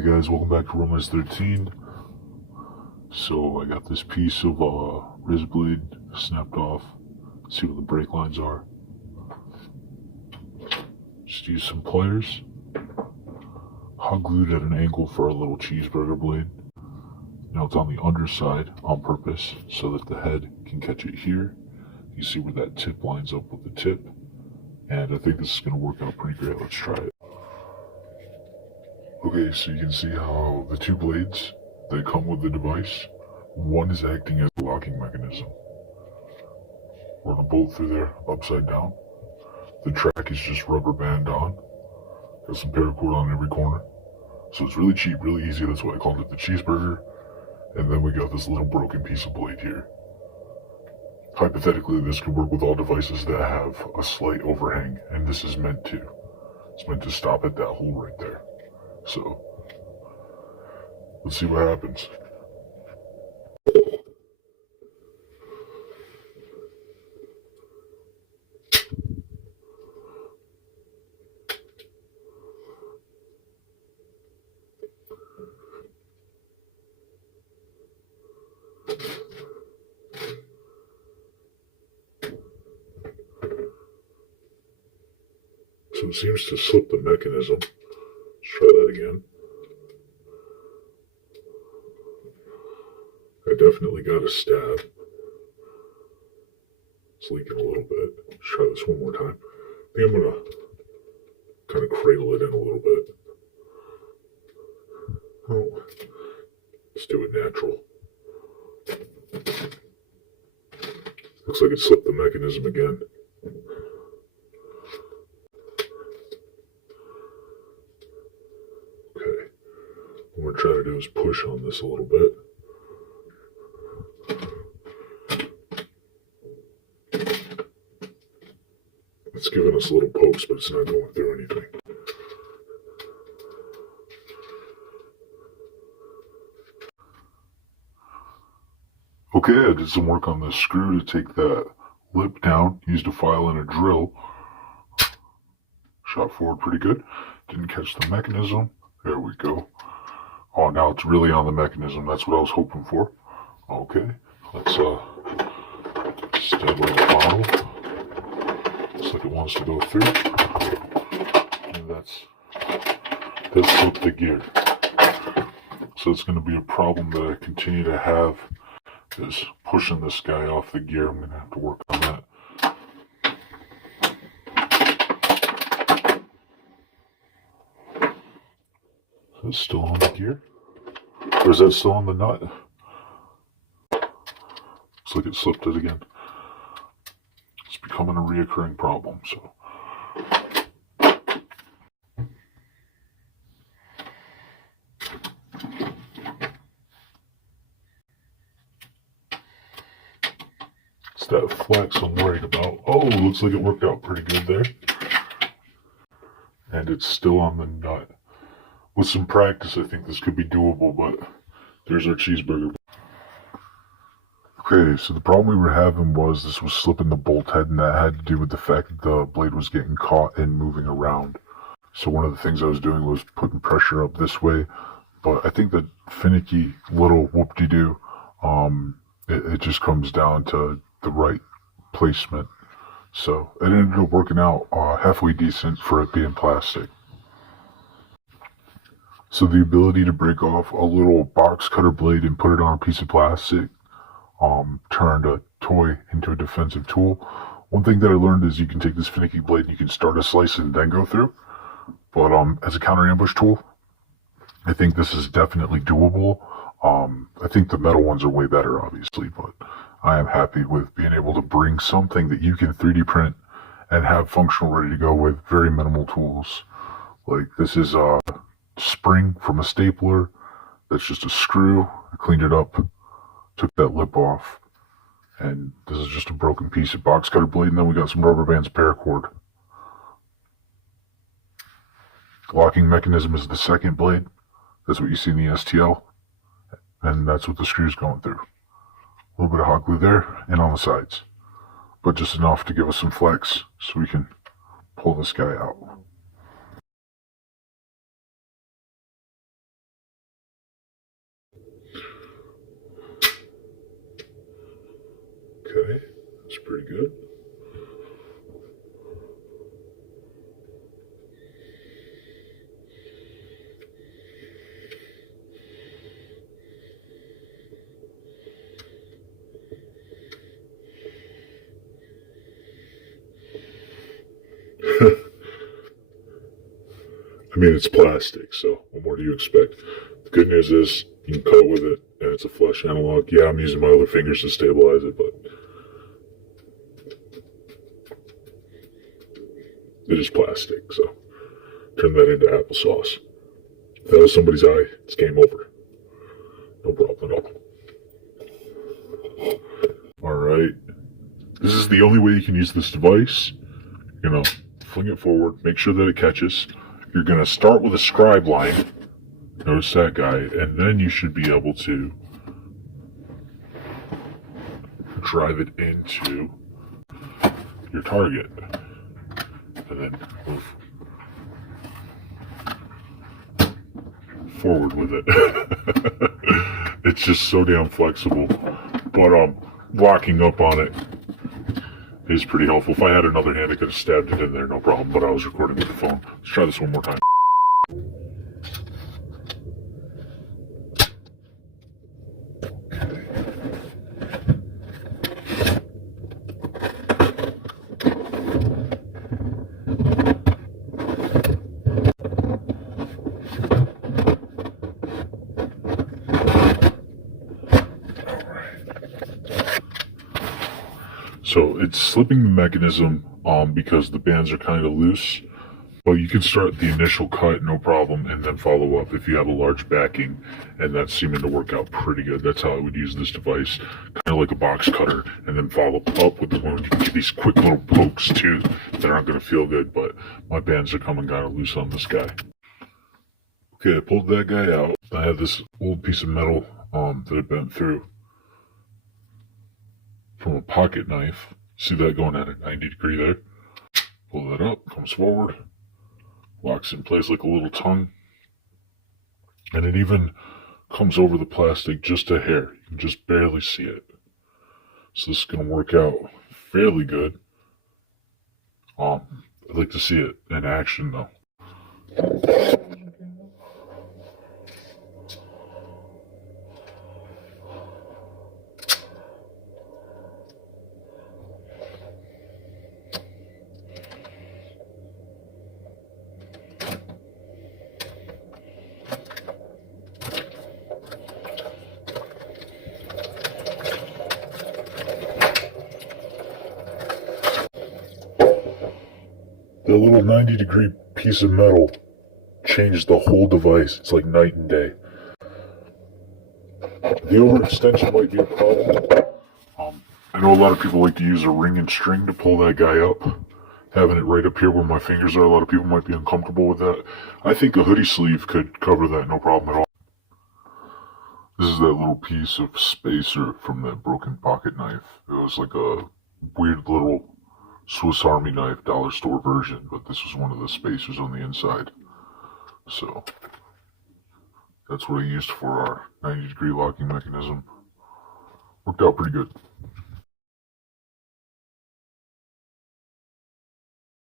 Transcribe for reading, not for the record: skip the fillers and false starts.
Hey guys, welcome back to ℜ𝔬𝔪𝔞𝔫'𝔰. So I got this piece of Riz blade snapped off. See what the brake lines are. Just use some pliers. Hot glued at an angle for our little cheeseburger blade. Now it's on the underside on purpose so that the head can catch it here. You see where that tip lines up with the tip. And I think this is going to work out pretty great. Let's try it. Okay, so you can see how the two blades that come with the device, one is acting as a locking mechanism. We're going to bolt through there upside down. The track is just rubber band on. Got some paracord on every corner. So it's really cheap, really easy. That's why I called it the cheeseburger. And then we got this little broken piece of blade here. Hypothetically, this could work with all devices that have a slight overhang, and this is meant to. It's meant to stop at that hole right there. So, let's see what happens. So it seems to slip the mechanism. Let's try that again. I definitely got a stab. It's leaking a little bit. Let's try this one more time. I think I'm gonna kind of cradle it in a little bit. Oh, let's do it natural. Looks like it slipped the mechanism again. Okay. What we're trying to do is push on this a little bit. It's giving us little pokes, but it's not going through anything. Okay, I did some work on this screw to take that lip down. Used a file and a drill. Shot forward pretty good. Didn't catch the mechanism. There we go. Oh, now it's really on the mechanism. That's what I was hoping for. Okay, let's step on the bottle. Looks like it wants to go through. And that's slipped the gear. So it's going to be a problem that I continue to have, is pushing this guy off the gear. I'm going to have to work on that. Is it still on the gear? Or is that still on the nut? Looks like it slipped it again. It's becoming a reoccurring problem, so. It's that flex I'm worried about. Oh, looks like it worked out pretty good there. And it's still on the nut. With some practice, I think this could be doable, but there's our cheeseburger. Okay, so the problem we were having was this was slipping the bolt head, and that had to do with the fact that the blade was getting caught and moving around. So one of the things I was doing was putting pressure up this way, but I think that finicky little whoop-de-doo, it just comes down to the right placement. So it ended up working out halfway decent for it being plastic. So the ability to break off a little box cutter blade and put it on a piece of plastic turned a toy into a defensive tool. One thing that I learned is you can take this finicky blade and you can start a slice and then go through. But as a counter ambush tool, I think this is definitely doable. I think the metal ones are way better, obviously, but I am happy with being able to bring something that you can 3D print and have functional ready to go with very minimal tools. Like this is a spring from a stapler. That's just a screw. I cleaned it up, took that lip off, and this is just a broken piece of box cutter blade, and then we got some rubber bands paracord. Locking mechanism is the second blade. That's what you see in the STL, and that's what the screw's going through. A little bit of hot glue there and on the sides, but just enough to give us some flex so we can pull this guy out. Okay, that's pretty good. I mean, it's plastic, so what more do you expect? The good news is you can cut with it, and it's a flush analog. Yeah, I'm using my other fingers to stabilize it, but it is plastic, so turn that into applesauce. If that was somebody's eye, it's game over. No problem at all. Alright. This is the only way you can use this device. Fling it forward, make sure that it catches. You're going to start with a scribe line. Notice that guy, and then you should be able to drive it into your target. And then move forward with it. It's just so damn flexible. But locking up on it is pretty helpful. If I had another hand, I could have stabbed it in there, no problem. But I was recording with the phone. Let's try this one more time. So it's slipping the mechanism because the bands are kind of loose, but you can start the initial cut, no problem, and then follow up if you have a large backing, and that's seeming to work out pretty good. That's how I would use this device, kind of like a box cutter, and then follow up with the wound. You can get these quick little pokes too that aren't going to feel good, but my bands are coming kind of loose on this guy. Okay, I pulled that guy out. I had this old piece of metal that I bent through from a pocket knife. See that going at a 90-degree there? Pull that up, comes forward, locks in place like a little tongue, and it even comes over the plastic just a hair. You can just barely see it. So this is going to work out fairly good. I'd like to see it in action though. The little 90-degree piece of metal changed the whole device. It's like night and day. The overextension might be a problem. I know a lot of people like to use a ring and string to pull that guy up. Having it right up here where my fingers are, a lot of people might be uncomfortable with that. I think a hoodie sleeve could cover that, no problem at all. This is that little piece of spacer from that broken pocket knife. It was like a weird little Swiss Army knife dollar store version, but this was one of the spacers on the inside. So that's what I used for our 90-degree locking mechanism. Worked out pretty good.